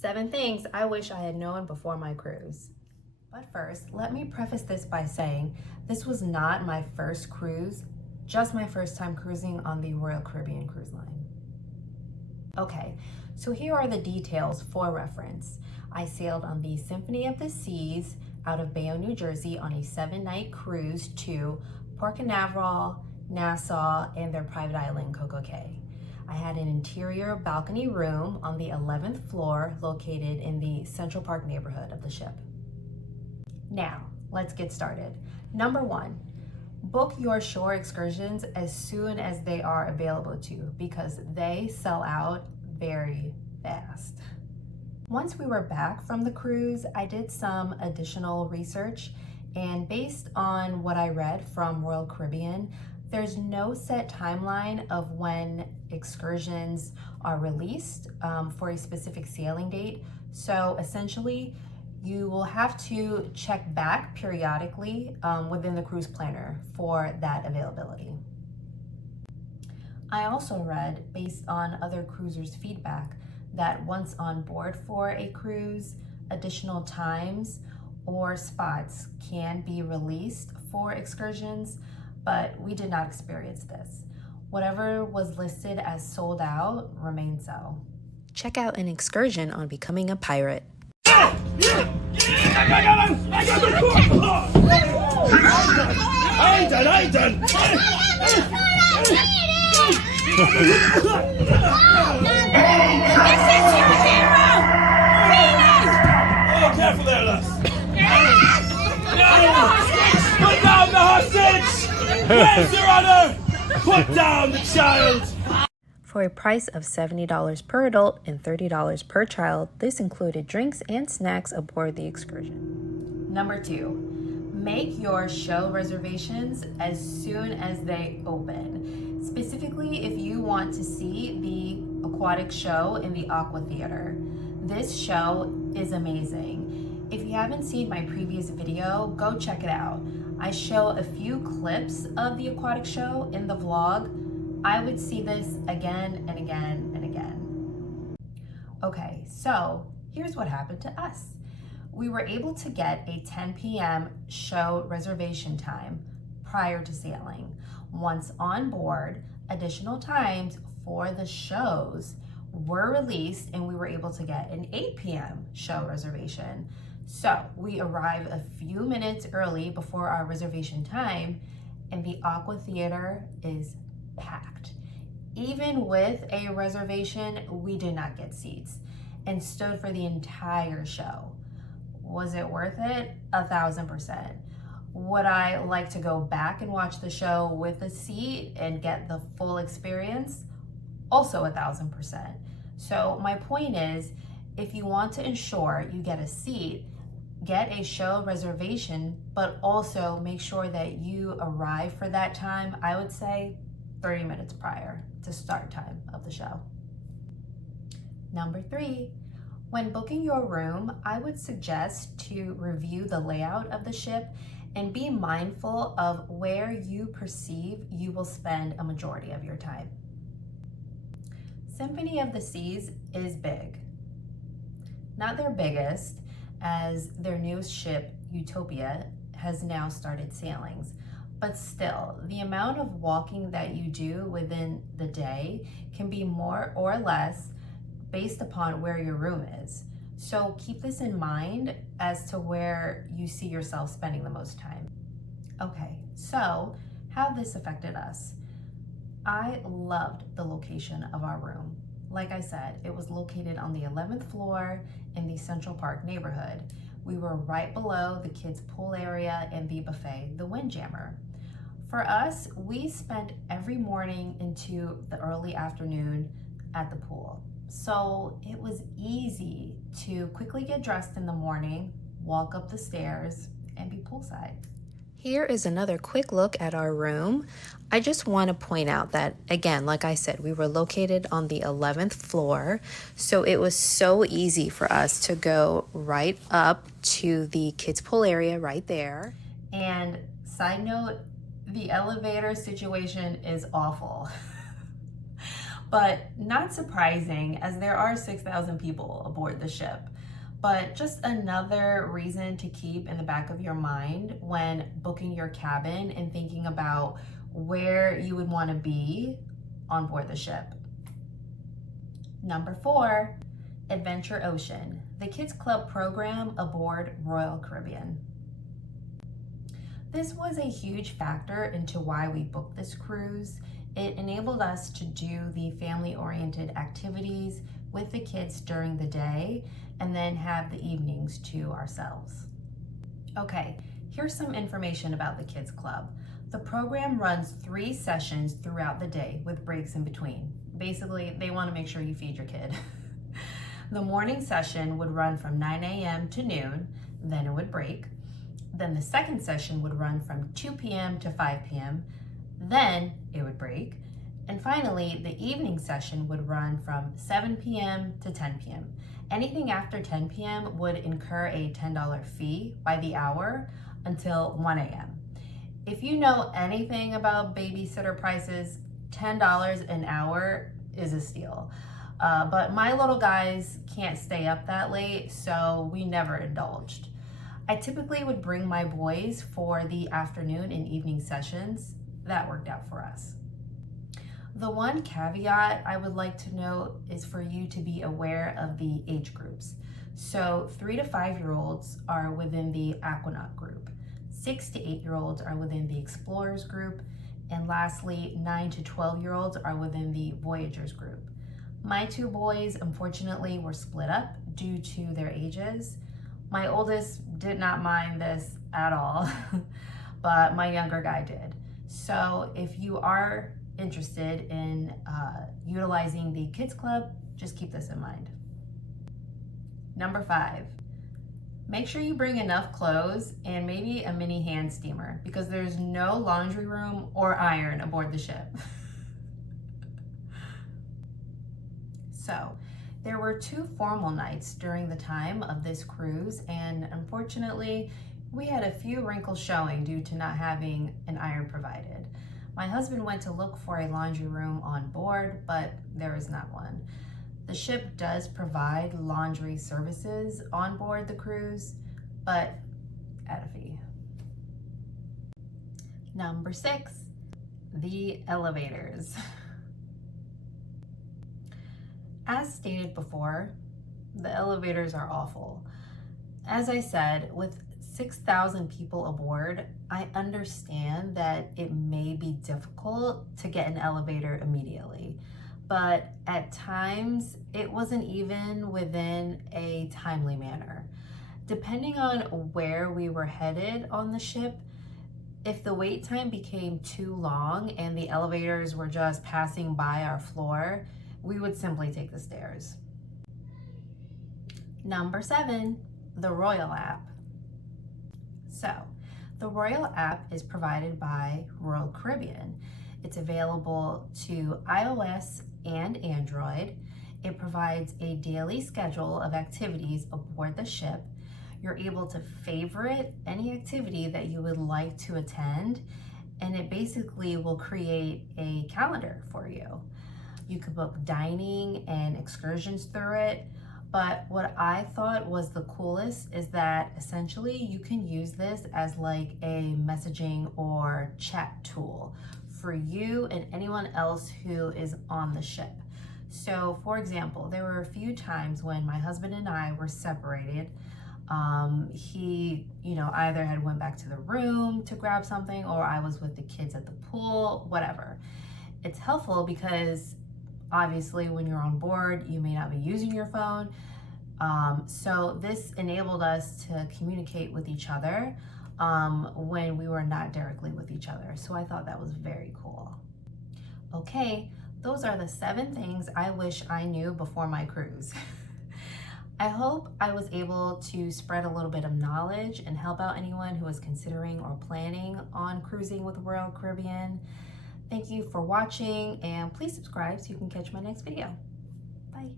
7 things I wish I had known before my cruise. But first, let me preface this by saying this was not my first cruise, just my first time cruising on the Royal Caribbean Cruise Line. Okay, so here are the details for reference. I sailed on the Symphony of the Seas out of Bayonne, New Jersey on a 7-night cruise to Port Canaveral, Nassau, and their private island, Coco Cay. I had an interior balcony room on the 11th floor located in the Central Park neighborhood of the ship. Now, let's get started. Number 1, book your shore excursions as soon as they are available to you because they sell out very fast. Once we were back from the cruise, I did some additional research, and based on what I read from Royal Caribbean, there's no set timeline of when excursions are released for a specific sailing date. So essentially, you will have to check back periodically within the cruise planner for that availability. I also read, based on other cruisers' feedback, that once on board for a cruise, additional times or spots can be released for excursions, but we did not experience this. Whatever was listed as sold out remained so. Check out an excursion on becoming a pirate. I ain't done. Oh, careful there, lass. Put down the hostage! Where's your honor? Put down the child! For a price of $70 per adult and $30 per child, this included drinks and snacks aboard the excursion. Number 2, make your show reservations as soon as they open. Specifically, if you want to see the aquatic show in the Aqua Theater. This show is amazing. If you haven't seen my previous video, go check it out. I show a few clips of the aquatic show in the vlog. I would see this again and again and again. Okay, so here's what happened to us. We were able to get a 10 p.m. show reservation time prior to sailing. Once on board, additional times for the shows were released and we were able to get an 8 p.m. show reservation. So we arrived a few minutes early before our reservation time and the Aqua Theater is packed. Even with a reservation, we did not get seats and stood for the entire show. Was it worth it? 1,000%. Would I like to go back and watch the show with a seat and get the full experience? Also 1,000%. So my point is, if you want to ensure you get a seat, get a show reservation, but also make sure that you arrive for that time, I would say 30 minutes prior to start time of the show. Number 3, when booking your room, I would suggest to review the layout of the ship and be mindful of where you perceive you will spend a majority of your time. Symphony of the Seas is big. Not their biggest, as their newest ship, Utopia, has now started sailings. But still, the amount of walking that you do within the day can be more or less based upon where your room is. So keep this in mind as to where you see yourself spending the most time. Okay, so how this affected us. I loved the location of our room. Like I said, it was located on the 11th floor in the Central Park neighborhood. We were right below the kids' pool area and the buffet, the Windjammer. For us, we spent every morning into the early afternoon at the pool. So it was easy to quickly get dressed in the morning, walk up the stairs, and be poolside. Here is another quick look at our room. I just want to point out that, again, like I said, we were located on the 11th floor, so it was so easy for us to go right up to the kids' pool area right there. And side note, the elevator situation is awful. But not surprising, as there are 6,000 people aboard the ship. But just another reason to keep in the back of your mind when booking your cabin and thinking about where you would want to be on board the ship. Number 4, Adventure Ocean, the Kids Club program aboard Royal Caribbean. This was a huge factor into why we booked this cruise. It enabled us to do the family-oriented activities with the kids during the day and then have the evenings to ourselves. Okay, here's some information about the Kids Club. The program runs 3 sessions throughout the day with breaks in between. Basically, they want to make sure you feed your kid. The morning session would run from 9 a.m. to noon, then it would break. Then the second session would run from 2 p.m. to 5 p.m., then it would break. And finally, the evening session would run from 7 p.m. to 10 p.m. Anything after 10 p.m. would incur a $10 fee by the hour until 1 a.m. If you know anything about babysitter prices, $10 an hour is a steal. But my little guys can't stay up that late, so we never indulged. I typically would bring my boys for the afternoon and evening sessions. That worked out for us. The one caveat I would like to note is for you to be aware of the age groups. So 3 to 5-year-olds are within the Aquanaut group. 6 to 8-year-olds are within the Explorers group. And lastly, 9 to 12-year-olds are within the Voyagers group. My 2 boys, unfortunately, were split up due to their ages. My oldest did not mind this at all, but my younger guy did. So if you are interested in utilizing the Kids Club, just keep this in mind. Number 5, make sure you bring enough clothes and maybe a mini hand steamer because there's no laundry room or iron aboard the ship. So, there were 2 formal nights during the time of this cruise, and unfortunately, we had a few wrinkles showing due to not having an iron provided. My husband went to look for a laundry room on board, but there is not one. The ship does provide laundry services on board the cruise, but at a fee. Number 6, the elevators. As stated before, the elevators are awful. As I said, with 6,000 people aboard, I understand that it may be difficult to get an elevator immediately, but at times it wasn't even within a timely manner. Depending on where we were headed on the ship, if the wait time became too long and the elevators were just passing by our floor, we would simply take the stairs. Number 7, the Royal app. So, the Royal app is provided by Royal Caribbean. It's available to iOS and Android. It provides a daily schedule of activities aboard the ship. You're able to favorite any activity that you would like to attend, and it basically will create a calendar for you. You could book dining and excursions through it, but what I thought was the coolest is that essentially you can use this as like a messaging or chat tool for you and anyone else who is on the ship. So for example, there were a few times when my husband and I were separated. He, either had went back to the room to grab something, or I was with the kids at the pool, whatever. It's helpful because obviously when you're on board, you may not be using your phone. So this enabled us to communicate with each other when we were not directly with each other. So I thought that was very cool. Okay, those are the 7 things I wish I knew before my cruise. I hope I was able to spread a little bit of knowledge and help out anyone who is considering or planning on cruising with Royal Caribbean. Thank you for watching, and please subscribe so you can catch my next video. Bye.